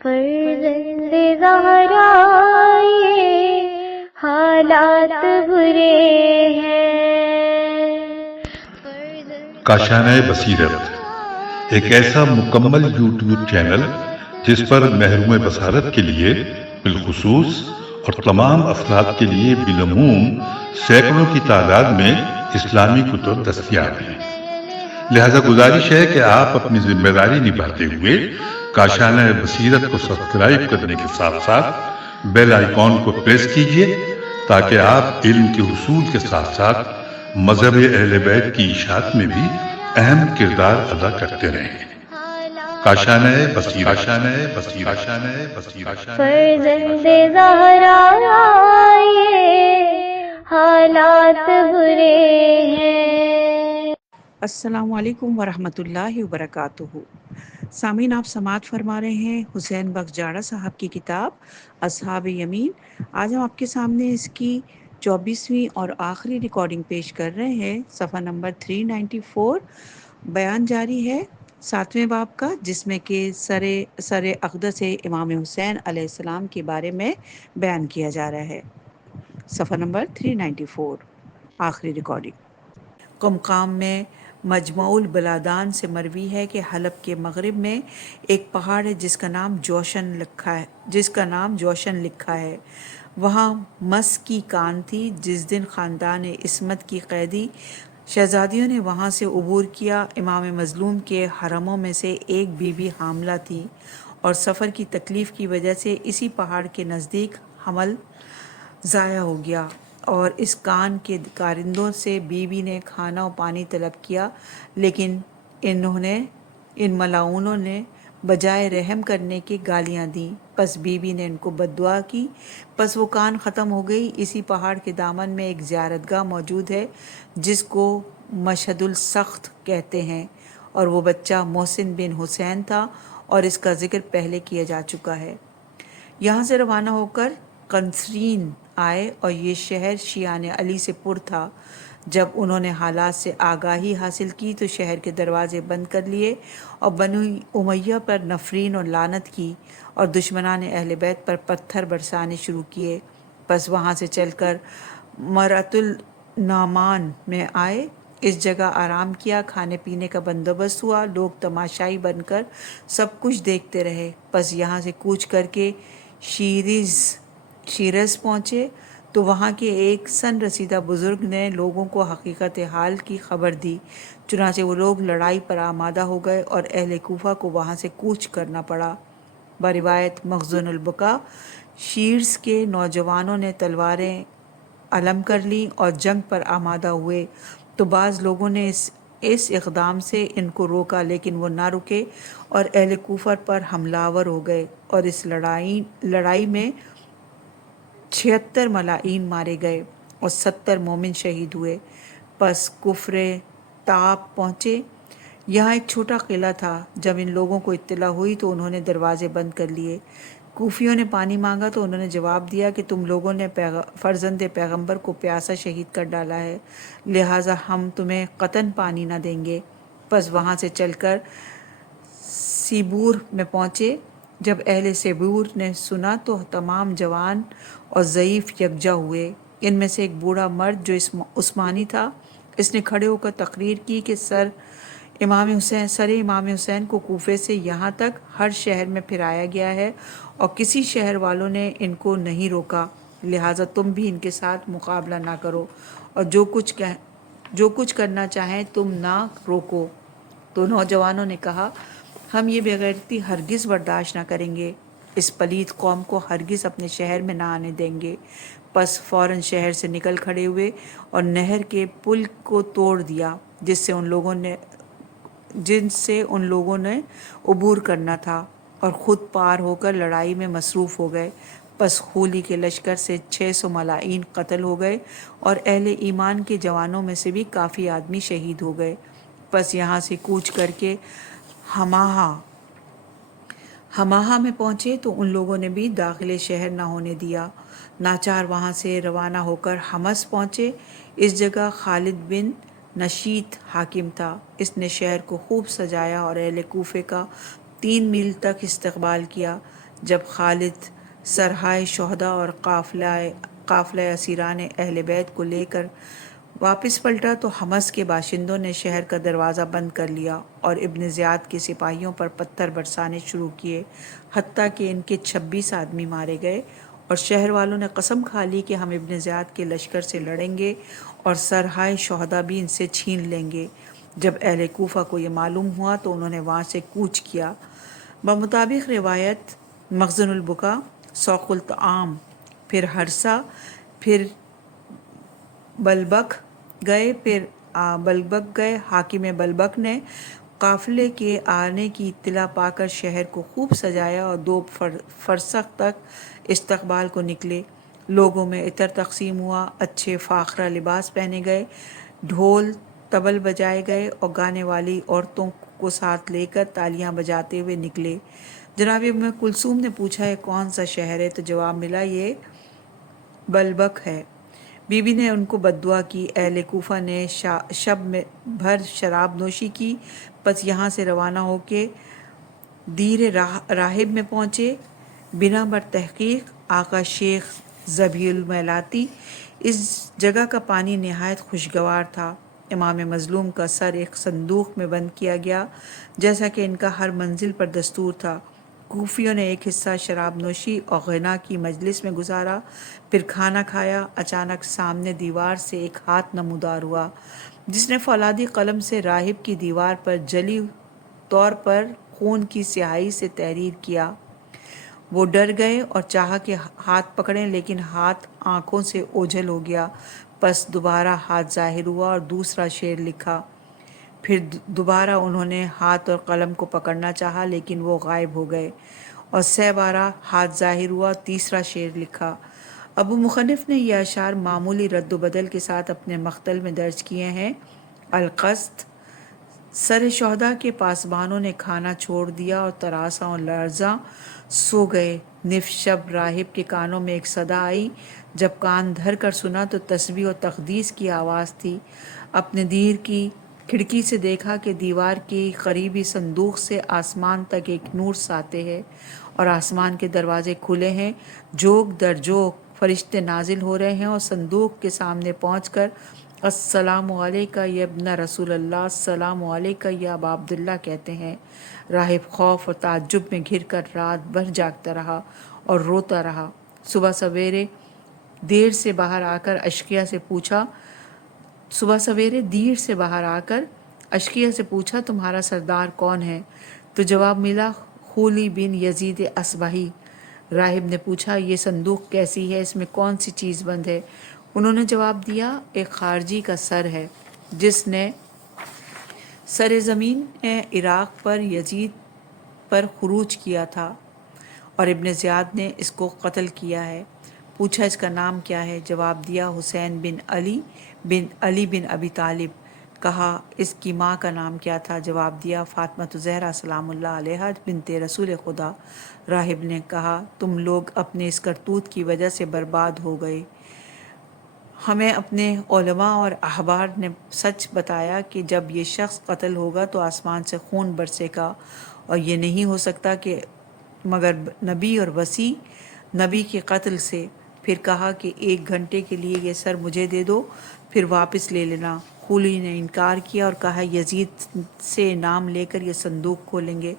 فرزند زہرا یہ حالات برے ہیں۔ کاشانہ بصیرت ایک ایسا مکمل یوٹیوب چینل جس پر محروم بصارت کے لیے بالخصوص اور تمام افراد کے لیے بالعموم سینکڑوں کی تعداد میں اسلامی کتب دستیاب ہیں۔ لہذا گزارش ہے کہ آپ اپنی ذمہ داری نبھاتے ہوئے کاشانہ بصیرت کو سبسکرائب کرنے کے ساتھ ساتھ بیل آئیکن کو پریس کیجئے تاکہ آپ علم کے حصول کے ساتھ ساتھ مذہب اہل بیت کی اشاعت میں بھی اہم کردار ادا کرتے رہیں۔ کاشانہ بصیرت۔ فرزند زہرا یہ حالات برے ہیں۔ السلام علیکم ورحمۃ اللہ وبرکاتہ۔ سامعین، آپ سماعت فرما رہے ہیں حسین بخش جاڑا صاحب کی کتاب اصحاب یمین۔ آج ہم آپ کے سامنے اس کی 24ویں اور آخری ریکارڈنگ پیش کر رہے ہیں۔ صفحہ نمبر 394 بیان جاری ہے 7ویں باب کا، جس میں کہ سر اقدس امام حسین علیہ السلام کے بارے میں بیان کیا جا رہا ہے۔ صفحہ نمبر 394 آخری ریکارڈنگ۔ قمقام میں مجمع البلادان سے مروی ہے کہ حلب کے مغرب میں ایک پہاڑ ہے جس کا نام جوشن لکھا ہے۔ وہاں مس کی کان تھی۔ جس دن خاندان عصمت کی قیدی شہزادیوں نے وہاں سے عبور کیا، امام مظلوم کے حرموں میں سے ایک بی بی حاملہ تھی اور سفر کی تکلیف کی وجہ سے اسی پہاڑ کے نزدیک حمل ضائع ہو گیا، اور اس کان کے کارندوں سے بی بی نے کھانا و پانی طلب کیا، لیکن ان ملاعونوں نے بجائے رحم کرنے کے گالیاں دیں۔ پس بی بی نے ان کو بد دعا کی، پس وہ کان ختم ہو گئی۔ اسی پہاڑ کے دامن میں ایک زیارت گاہ موجود ہے جس کو مشہد السخت کہتے ہیں، اور وہ بچہ محسن بن حسین تھا، اور اس کا ذکر پہلے کیا جا چکا ہے۔ یہاں سے روانہ ہو کر قنسرین آئے، اور یہ شہر شیعان علی سے پر تھا۔ جب انہوں نے حالات سے آگاہی حاصل کی تو شہر کے دروازے بند کر لیے اور بنو امیہ پر نفرین اور لعنت کی، اور دشمنان اہل بیت پر پتھر برسانے شروع کیے۔ پس وہاں سے چل کر مرعۃ النعمان میں آئے، اس جگہ آرام کیا، کھانے پینے کا بندوبست ہوا، لوگ تماشائی بن کر سب کچھ دیکھتے رہے۔ پس یہاں سے کوچ کر کے شیرز پہنچے تو وہاں کے ایک سن رسیدہ بزرگ نے لوگوں کو حقیقت حال کی خبر دی، چنانچہ وہ لوگ لڑائی پر آمادہ ہو گئے اور اہل کوفہ کو وہاں سے کوچ کرنا پڑا۔ بروایت مخزون البقا شیرز کے نوجوانوں نے تلواریں علم کر لیں اور جنگ پر آمادہ ہوئے، تو بعض لوگوں نے اس اقدام سے ان کو روکا، لیکن وہ نہ رکے اور اہل کوفہ پر حملہ آور ہو گئے، اور اس لڑائی میں 76 ملاعین مارے گئے اور 70 مومن شہید ہوئے۔ پس کفر تاب پہنچے۔ یہاں ایک چھوٹا قلعہ تھا۔ جب ان لوگوں کو اطلاع ہوئی تو انہوں نے دروازے بند کر لیے۔ کوفیوں نے پانی مانگا تو انہوں نے جواب دیا کہ تم لوگوں نے فرزند پیغمبر کو پیاسا شہید کر ڈالا ہے، لہٰذا ہم تمہیں قطعاً پانی نہ دیں گے۔ پس وہاں سے چل کر سیبور میں پہنچے۔ جب اہل سیبور نے سنا تو تمام جوان اور ضعیف یکجا ہوئے۔ ان میں سے ایک بوڑھا مرد جو عثمانی تھا، اس نے کھڑے ہو کر تقریر کی کہ سر امام حسین کو کوفے سے یہاں تک ہر شہر میں پھرایا گیا ہے، اور کسی شہر والوں نے ان کو نہیں روکا، لہٰذا تم بھی ان کے ساتھ مقابلہ نہ کرو، اور جو کچھ کرنا چاہیں تم نہ روکو۔ تو نوجوانوں نے کہا، ہم یہ بے غیرتی ہرگز برداشت نہ کریں گے، اس پلید قوم کو ہرگز اپنے شہر میں نہ آنے دیں گے۔ پس فوراً شہر سے نکل کھڑے ہوئے اور نہر کے پل کو توڑ دیا جن سے ان لوگوں نے عبور کرنا تھا، اور خود پار ہو کر لڑائی میں مصروف ہو گئے۔ پس خولی کے لشکر سے 600 ملاعین قتل ہو گئے، اور اہل ایمان کے جوانوں میں سے بھی کافی آدمی شہید ہو گئے۔ پس یہاں سے کوچ کر کے ہماہا میں پہنچے تو ان لوگوں نے بھی داخل شہر نہ ہونے دیا۔ ناچار وہاں سے روانہ ہو کر حمص پہنچے۔ اس جگہ خالد بن نشیط حاکم تھا۔ اس نے شہر کو خوب سجایا اور اہل کوفے کا 3 میل تک استقبال کیا۔ جب خالد سرحائے شہداء اور قافلہ اسیران اہل بیت کو لے کر واپس پلٹا تو حمص کے باشندوں نے شہر کا دروازہ بند کر لیا اور ابن زیاد کے سپاہیوں پر پتھر برسانے شروع کیے، حتیٰ کہ ان کے 26 آدمی مارے گئے، اور شہر والوں نے قسم کھا لی کہ ہم ابن زیاد کے لشکر سے لڑیں گے اور سرحائے شہداء بھی ان سے چھین لیں گے۔ جب اہل کوفہ کو یہ معلوم ہوا تو انہوں نے وہاں سے کوچ کیا۔ بمطابق روایت مخزن البکا، سوق الطعام، پھر ہرسا، پھر بلبک گئے۔ حاکم بلبک نے قافلے کے آنے کی اطلاع پا کر شہر کو خوب سجایا اور 2 فرسخ تک استقبال کو نکلے۔ لوگوں میں عطر تقسیم ہوا، اچھے فاخرہ لباس پہنے گئے، ڈھول طبل بجائے گئے اور گانے والی عورتوں کو ساتھ لے کر تالیاں بجاتے ہوئے نکلے۔ جناب ام کلثوم نے پوچھا یہ کون سا شہر ہے؟ تو جواب ملا یہ بلبک ہے۔ بی بی نے ان کو بددعا کی۔ اہل کوفہ نے شب میں بھر شراب نوشی کی، پس یہاں سے روانہ ہو کے دیر راہب میں پہنچے۔ بنا بر تحقیق آقا شیخ ذبیح المیلاتی، اس جگہ کا پانی نہایت خوشگوار تھا۔ امام مظلوم کا سر ایک صندوق میں بند کیا گیا، جیسا کہ ان کا ہر منزل پر دستور تھا۔ کوفیوں نے ایک حصہ شراب نوشی اور غنا کی مجلس میں گزارا، پھر کھانا کھایا۔ اچانک سامنے دیوار سے ایک ہاتھ نمودار ہوا، جس نے فولادی قلم سے راہب کی دیوار پر جلی طور پر خون کی سیاہی سے تحریر کیا۔ وہ ڈر گئے اور چاہا کہ ہاتھ پکڑیں، لیکن ہاتھ آنکھوں سے اوجھل ہو گیا۔ پس دوبارہ ہاتھ ظاہر ہوا اور دوسرا شعر لکھا۔ پھر دوبارہ انہوں نے ہاتھ اور قلم کو پکڑنا چاہا، لیکن وہ غائب ہو گئے اور 3 بارہ ہاتھ ظاہر ہوا، تیسرا شعر لکھا۔ ابو مخنف نے یہ اشعار معمولی رد و بدل کے ساتھ اپنے مختل میں درج کیے ہیں۔ القصد: سر شہداء کے پاسبانوں نے کھانا چھوڑ دیا اور تراساں اور لرزاں سو گئے۔ نصف شب راہب کے کانوں میں ایک صدا آئی۔ جب کان دھر کر سنا تو تسبیح و تقدیس کی آواز تھی۔ اپنے دیر کی کھڑکی سے دیکھا کہ دیوار کی قریبی صندوق سے آسمان تک ایک نور ساطع ہے اور آسمان کے دروازے کھلے ہیں۔ جوگ در جوگ فرشتے نازل ہو رہے ہیں اور صندوق کے سامنے پہنچ کر السلام علیکہ یا ابن رسول اللہ، السلام علیکہ یا ابا عبداللہ کہتے ہیں۔ راہب خوف اور تعجب میں گھر کر رات بھر جاگتا رہا اور روتا رہا۔ صبح سویرے دیر سے باہر آ کر اشقیہ سے پوچھا تمہارا سردار کون ہے؟ تو جواب ملا خولی بن یزید اصبہی۔ راہب نے پوچھا یہ صندوق کیسی ہے، اس میں کون سی چیز بند ہے؟ انہوں نے جواب دیا ایک خارجی کا سر ہے، جس نے سر زمین عراق پر یزید پر خروج کیا تھا اور ابن زیاد نے اس کو قتل کیا ہے۔ پوچھا اس کا نام کیا ہے؟ جواب دیا حسین بن علی بن ابی طالب۔ کہا اس کی ماں کا نام کیا تھا؟ جواب دیا فاطمہ زہرا سلام اللہ علیہا بنت رسول خدا۔ راہب نے کہا تم لوگ اپنے اس کرتوت کی وجہ سے برباد ہو گئے۔ ہمیں اپنے علماء اور احبار نے سچ بتایا کہ جب یہ شخص قتل ہوگا تو آسمان سے خون برسے گا، اور یہ نہیں ہو سکتا کہ مگر نبی اور وصی نبی کے قتل سے۔ پھر کہا کہ 1 گھنٹے کے لیے یہ سر مجھے دے دو، پھر واپس لے لینا۔ خولی نے انکار کیا اور کہا یزید سے انعام لے کر یہ صندوق کھولیں گے۔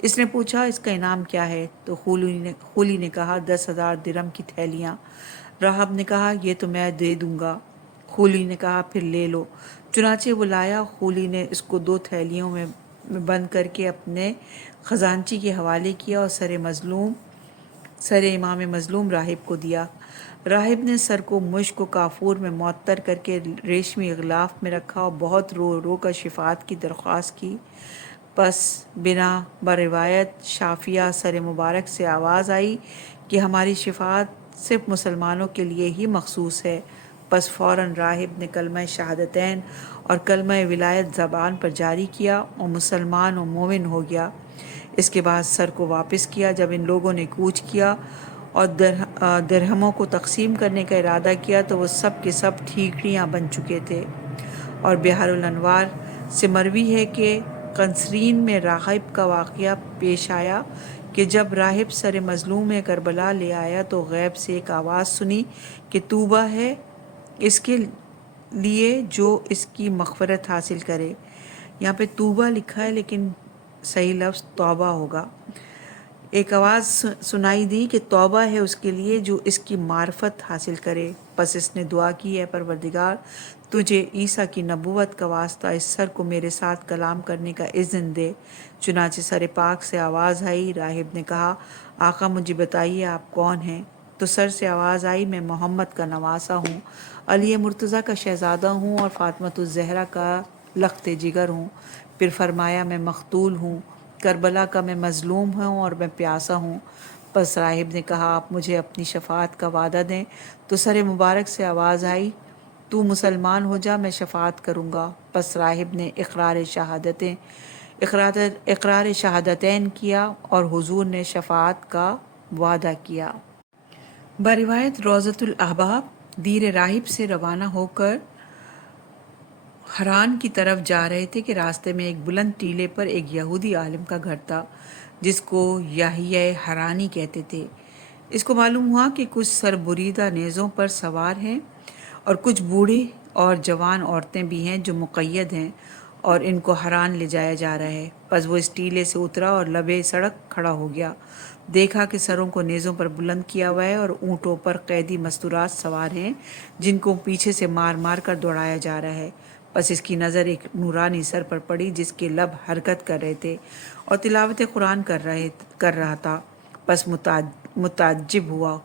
اس نے پوچھا اس کا انعام کیا ہے؟ تو خولی نے کہا 10,000 درہم کی تھیلیاں۔ راہب نے کہا یہ تو میں دے دوں گا۔ خولی نے کہا پھر لے لو۔ چنانچہ وہ لایا۔ خولی نے اس کو 2 تھیلیوں میں بند کر کے اپنے خزانچی کے حوالے کیا اور سر امام مظلوم راہب کو دیا۔ راہب نے سر کو مشک و کافور میں معطر کر کے ریشمی غلاف میں رکھا اور بہت رو رو کر شفاعت کی درخواست کی۔ پس بنا بروایت شافیہ سر مبارک سے آواز آئی کہ ہماری شفاعت صرف مسلمانوں کے لیے ہی مخصوص ہے۔ پس فوراً راہب نے کلمہ شہادتین اور کلمہ ولایت زبان پر جاری کیا اور مسلمان و مومن ہو گیا۔ اس کے بعد سر کو واپس کیا۔ جب ان لوگوں نے کوچ کیا اور درہموں کو تقسیم کرنے کا ارادہ کیا تو وہ سب کے سب ٹھیکریاں بن چکے تھے۔ اور بحار الانوار سے مروی ہے کہ قنسرین میں راہب کا واقعہ پیش آیا کہ جب راہب سر مظلوم کربلا لے آیا تو غیب سے ایک آواز سنی کہ توبہ ہے اس کے لیے جو اس کی مغفرت حاصل کرے. یہاں پہ توبہ لکھا ہے لیکن صحیح لفظ توبہ ہوگا. ایک آواز سنائی دی کہ توبہ ہے اس کے لیے جو اس کی معرفت حاصل کرے. پس اس نے دعا کی ہے پروردگار تجھے عیسیٰ کی نبوت کا واسطہ اس سر کو میرے ساتھ کلام کرنے کا اذن دے. چنانچہ سر پاک سے آواز آئی. راہب نے کہا آقا مجھے بتائیے آپ کون ہیں؟ تو سر سے آواز آئی میں محمد کا نواسا ہوں، علی مرتضیٰ کا شہزادہ ہوں اور فاطمۃ الزہرا کا لخت جگر ہوں. پھر فرمایا میں مقتول ہوں، کربلا کا میں مظلوم ہوں اور میں پیاسا ہوں. پس راہب نے کہا آپ مجھے اپنی شفاعت کا وعدہ دیں. تو سر مبارک سے آواز آئی تو مسلمان ہو جا میں شفاعت کروں گا. پس راہب نے اقرار شہادتین کیا اور حضور نے شفاعت کا وعدہ کیا. بروایت روضۃ الاحباب دیر راہب سے روانہ ہو کر حران کی طرف جا رہے تھے کہ راستے میں ایک بلند ٹیلے پر ایک یہودی عالم کا گھر تھا جس کو یحییٰ حرانی کہتے تھے. اس کو معلوم ہوا کہ کچھ سربریدہ نیزوں پر سوار ہیں اور کچھ بوڑھے اور جوان عورتیں بھی ہیں جو مقید ہیں اور ان کو حران لے جایا جا رہا ہے. پس وہ اس ٹیلے سے اترا اور لبے سڑک کھڑا ہو گیا. دیکھا کہ سروں کو نیزوں پر بلند کیا ہوا ہے اور اونٹوں پر قیدی مستورات سوار ہیں جن کو پیچھے سے مار مار کر دوڑایا جا رہا ہے. پس اس کی نظر ایک نورانی سر پر پڑی جس کے لب حرکت کر رہے تھے اور تلاوت قرآن کر رہا تھا. پس متعجب ہوا.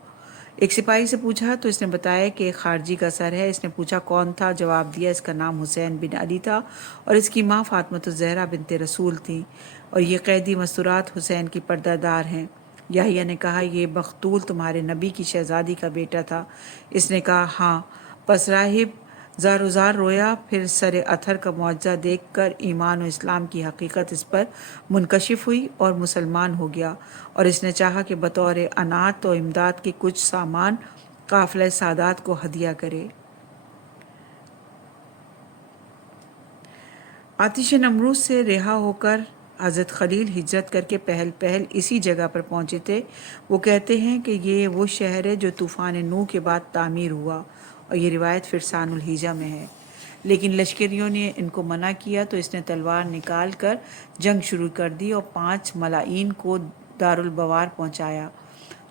ایک سپاہی سے پوچھا تو اس نے بتایا کہ ایک خارجی کا سر ہے. اس نے پوچھا کون تھا؟ جواب دیا اس کا نام حسین بن علی تھا اور اس کی ماں فاطمۃ الزہرا بنت رسول تھیں اور یہ قیدی مستورات حسین کی پردہ دار ہیں. یحییٰ نے کہا یہ مقتول تمہارے نبی کی شہزادی کا بیٹا تھا؟ اس نے کہا ہاں. پس راہب زار و زار رویا. پھر سر اطہر کا معجزہ دیکھ کر ایمان و اسلام کی حقیقت اس پر منکشف ہوئی اور مسلمان ہو گیا اور اس نے چاہا کہ بطور انعت و امداد کے کچھ سامان قافلہ سادات کو ہدیہ کرے. آتش نمرود سے رہا ہو کر حضرت خلیل ہجرت کر کے پہل اسی جگہ پر پہنچے تھے. وہ کہتے ہیں کہ یہ وہ شہر ہے جو طوفان نوح کے بعد تعمیر ہوا اور یہ روایت فرسان الحجہ میں ہے. لیکن لشکریوں نے ان کو منع کیا تو اس نے تلوار نکال کر جنگ شروع کر دی اور 5 ملائین کو دارالبوار پہنچایا.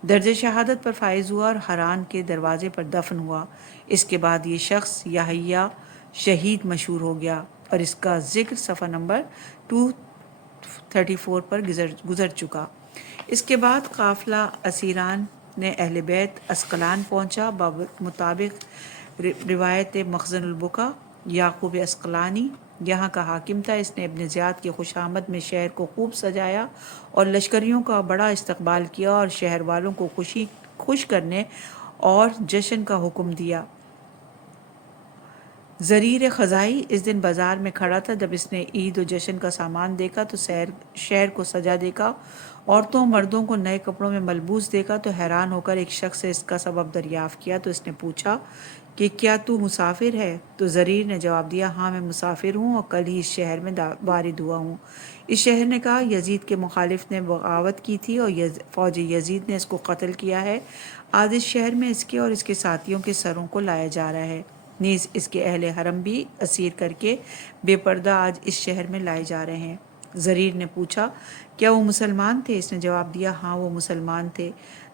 درجہ شہادت پر فائز ہوا اور حران کے دروازے پر دفن ہوا. اس کے بعد یہ شخص یحییٰ شہید مشہور ہو گیا اور اس کا ذکر صفحہ نمبر 234 پر گزر چکا. اس کے بعد قافلہ اسیران نے اہل بیت اسقلان پہنچا. مطابق روایت مخزن البکا یعقوب اسقلانی یہاں کا حاکم تھا. اس نے ابن زیاد کی خوش آمد میں شہر کو خوب سجایا اور لشکریوں کا بڑا استقبال کیا اور شہر والوں کو خوش کرنے اور جشن کا حکم دیا. زریر خزائی اس دن بازار میں کھڑا تھا. جب اس نے عید و جشن کا سامان دیکھا تو شہر کو سجا دیکھا، عورتوں مردوں کو نئے کپڑوں میں ملبوس دیکھا تو حیران ہو کر ایک شخص سے اس کا سبب دریافت کیا. تو اس نے پوچھا کہ کیا تو مسافر ہے؟ تو زریر نے جواب دیا ہاں میں مسافر ہوں اور کل ہی اس شہر میں وارد ہوا ہوں. اس شہر نے کہا یزید کے مخالف نے بغاوت کی تھی اور فوج یزید نے اس کو قتل کیا ہے. آج اس شہر میں اس کے اور اس کے ساتھیوں کے سروں کو لایا جا رہا ہے. نیز اس کے اہل حرم بھی اسیر کر کے بے پردہ آج اس شہر میں لائے جا رہے ہیں. زریر نے پوچھا کیا وہ مسلمان تھے؟ اس نے جواب دیا ہاں وہ مسلمان تھے.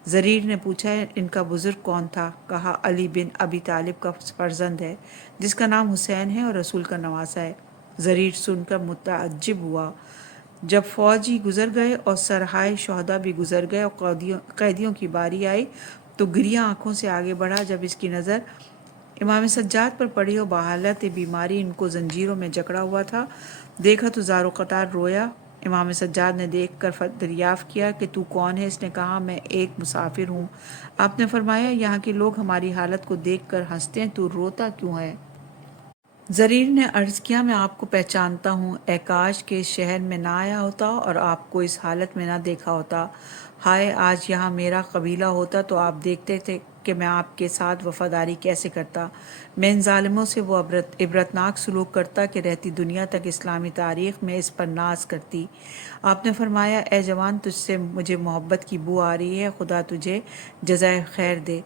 زریر نے پوچھا ان کا بزرگ کون تھا؟ کہا علی بن ابی طالب کا فرزند ہے جس کا نام حسین ہے اور رسول کا نواسا ہے. زریر سن کر متعجب ہوا. جب فوجی گزر گئے اور سرہائے شہداء بھی گزر گئے اور قیدیوں کی باری آئی تو گریاں آنکھوں سے آگے بڑھا. جب اس کی نظر امام سجاد پر پڑی اور بحالت بیماری ان کو زنجیروں میں جکڑا ہوا تھا دیکھا تو زار و قطار رویا. امام سجاد نے دیکھ کر دریافت کیا کہ تو کون ہے؟ اس نے کہا میں ایک مسافر ہوں. آپ نے فرمایا یہاں کے لوگ ہماری حالت کو دیکھ کر ہنستے ہیں، تو روتا کیوں ہے؟ زریر نے عرض کیا میں آپ کو پہچانتا ہوں، اے کاش کہ اس شہر میں نہ آیا ہوتا اور آپ کو اس حالت میں نہ دیکھا ہوتا۔ ہائے آج یہاں میرا قبیلہ ہوتا تو آپ دیکھتے تھے کہ میں آپ کے ساتھ وفاداری کیسے کرتا، میں ان ظالموں سے وہ عبرتناک سلوک کرتا کہ رہتی دنیا تک اسلامی تاریخ میں اس پر ناز کرتی۔ آپ نے فرمایا اے جوان تجھ سے مجھے محبت کی بو آ رہی ہے، خدا تجھے جزائے خیر دے۔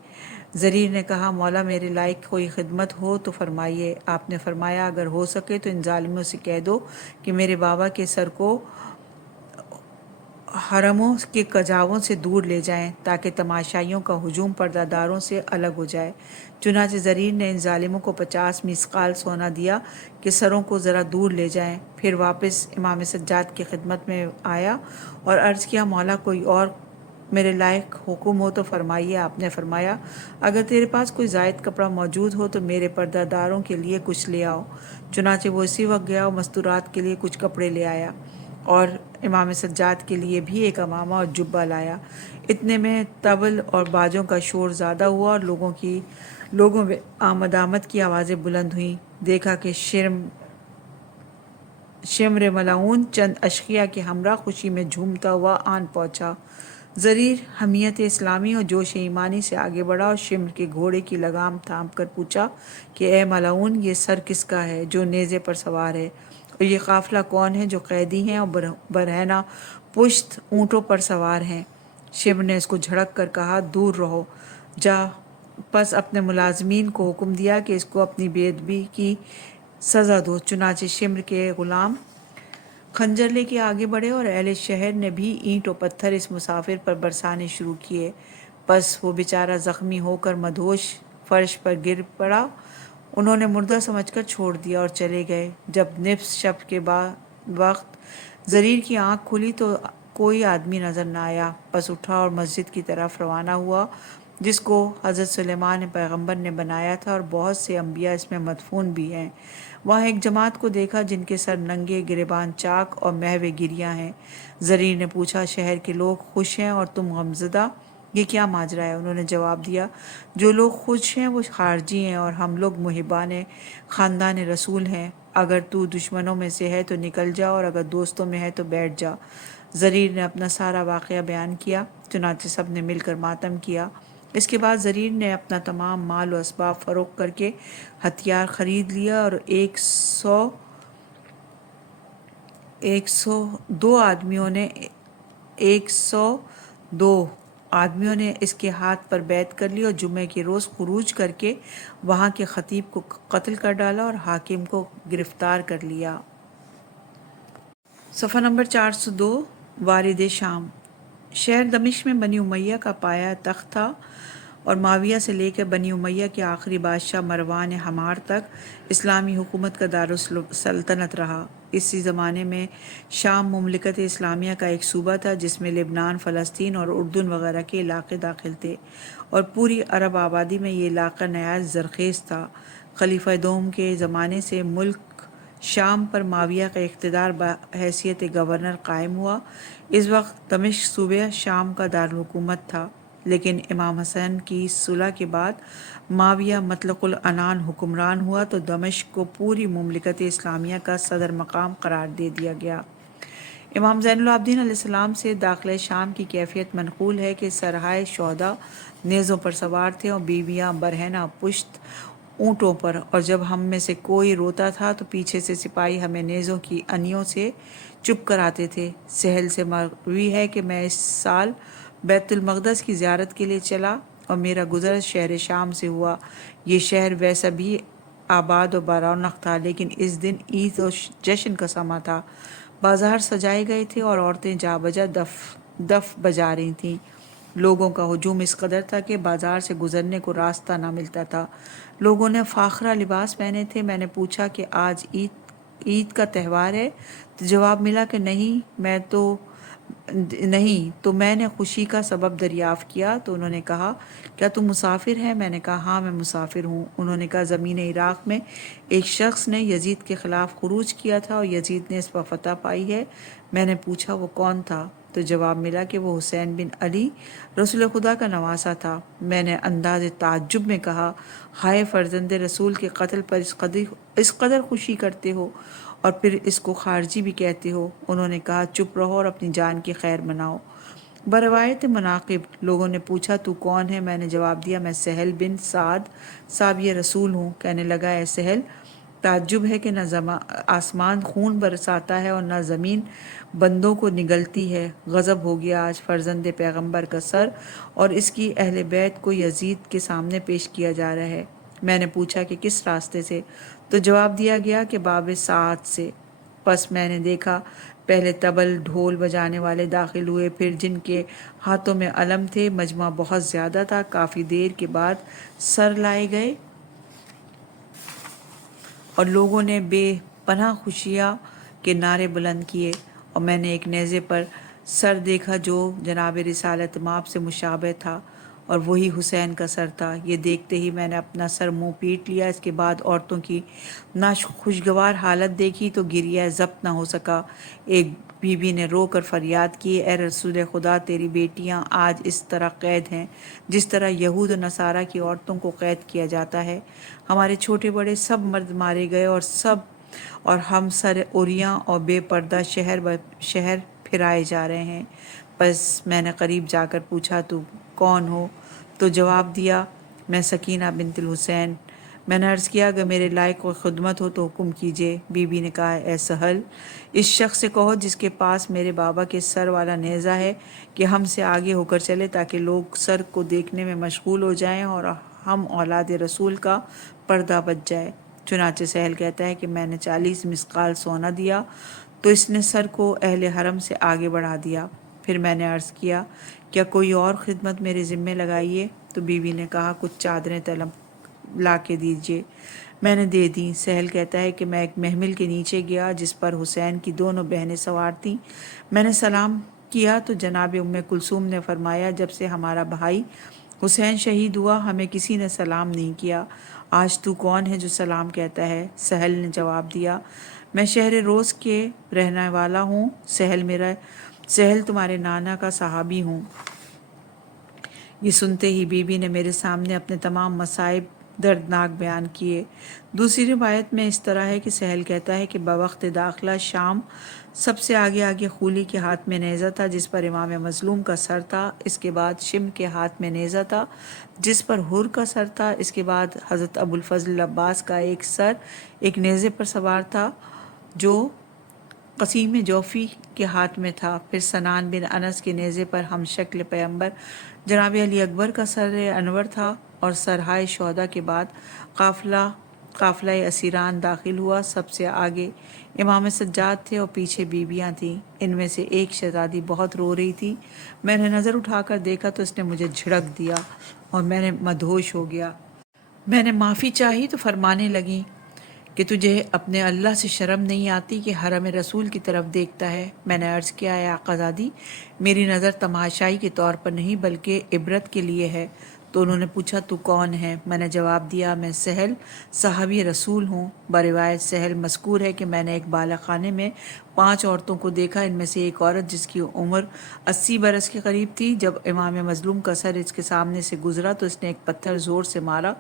زریر نے کہا مولا میرے لائق کوئی خدمت ہو تو فرمائیے۔ آپ نے فرمایا اگر ہو سکے تو ان ظالموں سے کہہ دو کہ میرے بابا کے سر کو حرموں کے کجاووں سے دور لے جائیں تاکہ تماشائیوں کا ہجوم پردہ داروں سے الگ ہو جائے۔ چنانچہ زریر نے ان ظالموں کو 50 مثقال سونا دیا کہ سروں کو ذرا دور لے جائیں، پھر واپس امام سجاد کی خدمت میں آیا اور عرض کیا مولا کوئی اور میرے لائق حکم ہو تو فرمائیے۔ آپ نے فرمایا اگر تیرے پاس کوئی زائد کپڑا موجود ہو تو میرے پردہ داروں کے لیے کچھ لے آؤ۔ چنانچہ وہ اسی وقت گیا اور مستورات کے لیے کچھ کپڑے لے آیا اور امام سجاد کے لیے بھی ایک عمامہ اور جبہ لایا۔ اتنے میں طبل اور باجوں کا شور زیادہ ہوا اور لوگوں میں آمد کی آوازیں بلند ہوئیں۔ دیکھا کہ شمر ملعون چند اشقیاء کے ہمراہ خوشی میں جھومتا ہوا آن پہنچا۔ زریر حمیت اسلامی اور جوش ایمانی سے آگے بڑھا اور شمر کے گھوڑے کی لگام تھام کر پوچھا کہ اے ملعون یہ سر کس کا ہے جو نیزے پر سوار ہے، اور یہ قافلہ کون ہے جو قیدی ہیں اور برہنہ پشت اونٹوں پر سوار ہیں؟ شمر نے اس کو جھڑک کر کہا دور رہو، جا۔ پس اپنے ملازمین کو حکم دیا کہ اس کو اپنی بے ادبی کی سزا دو۔ چنانچہ شمر کے غلام خنجر لے کے آگے بڑھے اور اہل شہر نے بھی اینٹ و پتھر اس مسافر پر برسانے شروع کیے۔ پس وہ بیچارہ زخمی ہو کر مدہوش فرش پر گر پڑا۔ انہوں نے مردہ سمجھ کر چھوڑ دیا اور چلے گئے۔ جب نصف شب کے وقت زریر کی آنکھ کھلی تو کوئی آدمی نظر نہ آیا، پس اٹھا اور مسجد کی طرف روانہ ہوا جس کو حضرت سلیمان پیغمبر نے بنایا تھا اور بہت سے انبیاء اس میں مدفون بھی ہیں۔ وہاں ایک جماعت کو دیکھا جن کے سر ننگے، گریبان چاک اور محو گریاں ہیں۔ زریر نے پوچھا شہر کے لوگ خوش ہیں اور تم غمزدہ، یہ کیا ماجرا ہے؟ انہوں نے جواب دیا جو لوگ خوش ہیں وہ خارجی ہیں اور ہم لوگ محبان خاندان رسول ہیں۔ اگر تو دشمنوں میں سے ہے تو نکل جا اور اگر دوستوں میں ہے تو بیٹھ جا۔ زریر نے اپنا سارا واقعہ بیان کیا، چنانچہ سب نے مل کر ماتم کیا۔ اس کے بعد زریر نے اپنا تمام مال و اسباب فروخت کر کے ہتھیار خرید لیا اور 102 آدمیوں نے اس کے ہاتھ پر بیعت کر لی اور جمعے کے روز خروج کر کے وہاں کے خطیب کو قتل کر ڈالا اور حاکم کو گرفتار کر لیا۔ صفحہ نمبر 402 وارد شام۔ شہر دمشق میں بنی امیہ کا پایا تخت تھا اور معاویہ سے لے کر بنی امیہ کے آخری بادشاہ مروان حمار تک اسلامی حکومت کا دارالسلطنت رہا۔ اسی زمانے میں شام مملکت اسلامیہ کا ایک صوبہ تھا جس میں لبنان، فلسطین اور اردن وغیرہ کے علاقے داخل تھے، اور پوری عرب آبادی میں یہ علاقہ نہایت زرخیز تھا۔ خلیفہ دوم کے زمانے سے ملک شام پر معاویہ کا اقتدار بحیثیت گورنر قائم ہوا۔ اس وقت دمشق صوبہ شام کا دارالحکومت تھا، لیکن امام حسن کی صلح کے بعد معاویہ مطلق العنان حکمران ہوا تو دمشق کو پوری مملکت اسلامیہ کا صدر مقام قرار دے دیا گیا۔ امام زین العابدین علیہ السلام سے داخلہ شام کی کیفیت منقول ہے کہ سرہائے شہداء نیزوں پر سوار تھے اور بیویاں برہنہ پشت اونٹوں پر، اور جب ہم میں سے کوئی روتا تھا تو پیچھے سے سپاہی ہمیں نیزوں کی انیوں سے چپ کر آتے تھے۔ سہل سے مروی ہے کہ میں اس سال بیت المقدس کی زیارت کے لیے چلا اور میرا گزر شہر شام سے ہوا۔ یہ شہر ویسا بھی آباد و برونق تھا، لیکن اس دن عید و جشن کا سماں تھا۔ بازار سجائے گئے تھے اور عورتیں جا بجا دف بجا رہی تھیں۔ لوگوں کا ہجوم اس قدر تھا کہ بازار سے گزرنے کو راستہ نہ ملتا تھا۔ لوگوں نے فاخرہ لباس پہنے تھے۔ میں نے پوچھا کہ آج عید کا تہوار ہے؟ تو جواب ملا کہ نہیں تو میں نے خوشی کا سبب دریافت کیا تو انہوں نے کہا کیا تم مسافر ہے؟ میں نے کہا ہاں میں مسافر ہوں۔ انہوں نے کہا زمین عراق میں ایک شخص نے یزید کے خلاف خروج کیا تھا اور یزید نے اس پر فتح پائی ہے۔ میں نے پوچھا وہ کون تھا؟ تو جواب ملا کہ وہ حسین بن علی رسول خدا کا نواسا تھا۔ میں نے انداز تعجب میں کہا، ہائے فرزند رسول کے قتل پر اس قدر خوشی کرتے ہو اور پھر اس کو خارجی بھی کہتے ہو۔ انہوں نے کہا، چپ رہو اور اپنی جان کی خیر مناؤ۔ بروایت مناقب لوگوں نے پوچھا، تو کون ہے؟ میں نے جواب دیا، میں سہل بن سعد صحابی رسول ہوں۔ کہنے لگا، اے سہل، تعجب ہے کہ نہ آسمان خون برساتا ہے اور نہ زمین بندوں کو نگلتی ہے۔ غضب ہو گیا آج فرزند پیغمبر کا سر اور اس کی اہل بیت کو یزید کے سامنے پیش کیا جا رہا ہے۔ میں نے پوچھا کہ کس راستے سے؟ تو جواب دیا گیا کہ باب ساعت سے۔ پس میں نے دیکھا پہلے طبل ڈھول بجانے والے داخل ہوئے، پھر جن کے ہاتھوں میں علم تھے۔ مجمع بہت زیادہ تھا۔ کافی دیر کے بعد سر لائے گئے اور لوگوں نے بے پناہ خوشیاں کے نعرے بلند کیے، اور میں نے ایک نیزے پر سر دیکھا جو جناب رسالت مآب سے مشابہ تھا، اور وہی حسین کا سر تھا۔ یہ دیکھتے ہی میں نے اپنا سر منہ پیٹ لیا۔ اس کے بعد عورتوں کی ناخوشگوار حالت دیکھی تو گریہ ضبط نہ ہو سکا۔ ایک بی بی نے رو کر فریاد کی، اے رسول خدا، تیری بیٹیاں آج اس طرح قید ہیں جس طرح یہود و نصارہ کی عورتوں کو قید کیا جاتا ہے۔ ہمارے چھوٹے بڑے سب مرد مارے گئے اور ہم سر عریاں اور بے پردہ شہر پھرائے جا رہے ہیں۔ بس میں نے قریب جا کر پوچھا، تو کون ہو؟ تو جواب دیا، میں سکینہ بنت الحسین۔ میں نے عرض کیا، اگر میرے لائق کوئی خدمت ہو تو حکم کیجیے۔ بی بی نے کہا، اے سہل، اس شخص سے کہو جس کے پاس میرے بابا کے سر والا نیزہ ہے کہ ہم سے آگے ہو کر چلے تاکہ لوگ سر کو دیکھنے میں مشغول ہو جائیں اور ہم اولاد رسول کا پردہ بچ جائے۔ چنانچہ سہل کہتا ہے کہ میں نے 40 مثقال سونا دیا تو اس نے سر کو اہل حرم سے آگے بڑھا دیا۔ پھر میں نے عرض کیا، کیا کوئی اور خدمت میرے ذمہ لگائیے؟ تو بی بی نے کہا، کچھ چادریں لا کے دیجیے۔ میں نے دے دیں۔ سہل کہتا ہے کہ میں ایک محمل کے نیچے گیا جس پر حسین کی دونوں بہنیں سوار تھیں۔ میں نے سلام کیا تو جناب ام کلثوم نے فرمایا، جب سے ہمارا بھائی حسین شہید ہوا ہمیں کسی نے سلام نہیں کیا، آج تو کون ہے جو سلام کہتا ہے؟ سہل نے جواب دیا، میں شہر روز کے رہنے والا ہوں، سہل تمہارے نانا کا صحابی ہوں۔ یہ سنتے ہی بی بی نے میرے سامنے اپنے تمام مصائب دردناک بیان کیے۔ دوسری روایت میں اس طرح ہے کہ سہل کہتا ہے کہ بوقت داخلہ شام سب سے آگے خولی کے ہاتھ میں نیزہ تھا جس پر امام مظلوم کا سر تھا، اس کے بعد شم کے ہاتھ میں نیزہ تھا جس پر حر کا سر تھا، اس کے بعد حضرت ابو الفضل عباس کا ایک سر ایک نیزے پر سوار تھا جو قسیم جوفی کے ہاتھ میں تھا، پھر سنان بن انس کے نیزے پر ہم شکل پیغمبر جناب علی اکبر کا سر انور تھا، اور سرہائے شہداء کے بعد قافلہ اسیران داخل ہوا۔ سب سے آگے امام سجاد تھے اور پیچھے بیویاں تھیں، ان میں سے ایک شہزادی بہت رو رہی تھی۔ میں نے نظر اٹھا کر دیکھا تو اس نے مجھے جھڑک دیا اور میں نے مدہوش ہو گیا۔ میں نے معافی چاہی تو فرمانے لگی کہ تجھے اپنے اللہ سے شرم نہیں آتی کہ حرم رسول کی طرف دیکھتا ہے؟ میں نے عرض کیا، اے آقا زادی، میری نظر تماشائی کے طور پر نہیں بلکہ عبرت کے لیے ہے۔ تو انہوں نے پوچھا، تو کون ہے؟ میں نے جواب دیا، میں سہل صحابی رسول ہوں۔ بروایت سہل مذکور ہے کہ میں نے ایک بالا خانے میں 5 عورتوں کو دیکھا، ان میں سے ایک عورت جس کی عمر 80 برس کے قریب تھی، جب امام مظلوم کا سر اس کے سامنے سے گزرا تو اس نے ایک پتھر زور سے مارا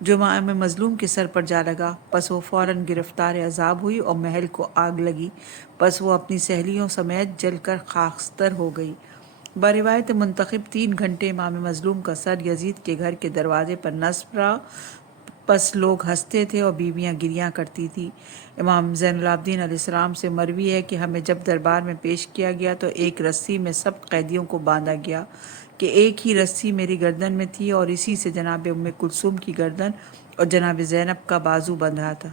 جو امام مظلوم کے سر پر جا لگا، پس وہ فوراً گرفتار عذاب ہوئی اور محل کو آگ لگی، پس وہ اپنی سہیلیوں سمیت جل کر خاکستر ہو گئی۔ بروایت منتخب 3 گھنٹے امام مظلوم کا سر یزید کے گھر کے دروازے پر نصب رہا، پس لوگ ہنستے تھے اور بیویاں گریاں کرتی تھی۔ امام زین العابدین علیہ السلام سے مروی ہے کہ ہمیں جب دربار میں پیش کیا گیا تو ایک رسی میں سب قیدیوں کو باندھا گیا کہ ایک ہی رسی میری گردن میں تھی، اور اسی سے جناب ام کلثوم کی گردن اور جناب زینب کا بازو بندھا تھا،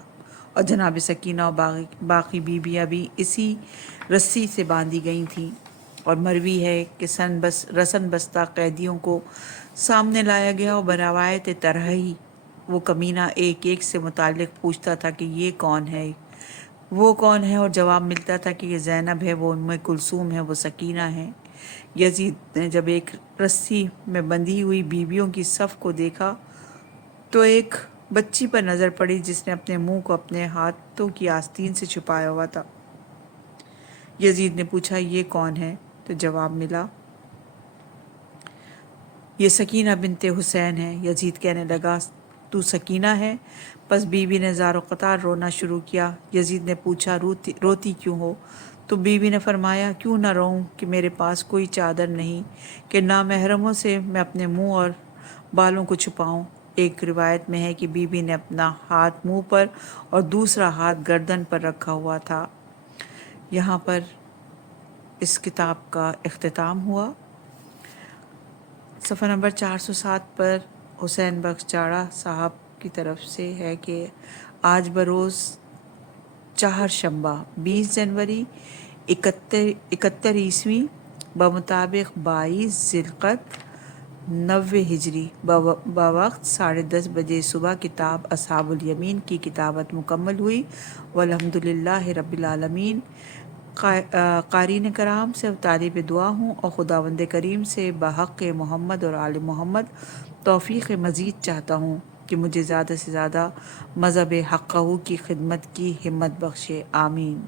اور جناب سکینہ اور باقی بیویاں بھی اسی رسی سے باندھی گئی تھیں۔ اور مروی ہے کہ رسن بستہ قیدیوں کو سامنے لایا گیا اور بروایت طرحی وہ کمینہ ایک ایک سے متعلق پوچھتا تھا کہ یہ کون ہے، وہ کون ہے، اور جواب ملتا تھا کہ یہ زینب ہے، وہ ام کلثوم ہے، وہ سکینہ ہے۔ یزید نے جب ایک رسی میں بندھی ہوئی بیویوں کی صف کو دیکھا تو ایک بچی پر نظر پڑی جس نے اپنے منہ کو اپنے ہاتھوں کی آستین سے چھپایا ہوا تھا۔ یزید نے پوچھا، یہ کون ہے؟ تو جواب ملا یہ سکینہ بنت حسین ہے۔ یزید کہنے لگا تو سکینہ ہے؟ پس بیوی نے زار و قطار رونا شروع کیا۔ یزید نے پوچھا روتی کیوں ہو؟ تو بیوی نے فرمایا کیوں نہ روؤں کہ میرے پاس کوئی چادر نہیں کہ نامحرموں سے میں اپنے منہ اور بالوں کو چھپاؤں۔ ایک روایت میں ہے کہ بیوی نے اپنا ہاتھ منہ پر اور دوسرا ہاتھ گردن پر رکھا ہوا تھا۔ یہاں پر اس کتاب کا اختتام ہوا۔ صفحہ نمبر 407 پر حسین بخش جاڑا صاحب کی طرف سے ہے کہ آج بروز چہارشنبہ 20 جنوری 71 عیسوی بمطابق 22 ذی‌القعدہ 90 ہجری بوقت 10:30 بجے صبح کتاب اصحاب الیمین کی کتابت مکمل ہوئی۔ والحمدللہ رب العالمین۔ قارئین کرام سے طالب دعا ہوں اور خداوند کریم سے بحق محمد اور آل محمد توفیق مزید چاہتا ہوں کہ مجھے زیادہ سے زیادہ مذہب حقہ کی خدمت کی ہمت بخشے، آمین۔